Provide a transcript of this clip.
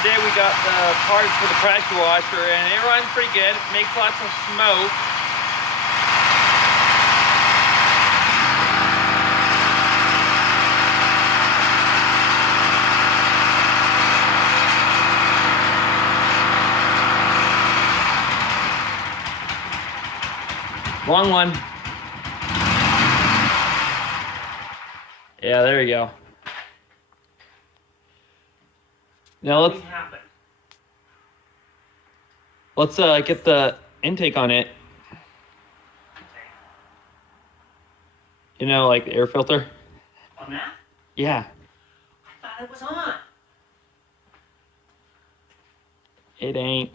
Today we got the parts for the pressure washer, and it runs pretty good. It makes lots of smoke. Wrong one. Yeah, there you go. Now let's get the intake on it. You know, like the air filter. On that? Yeah. I thought it was on. It ain't.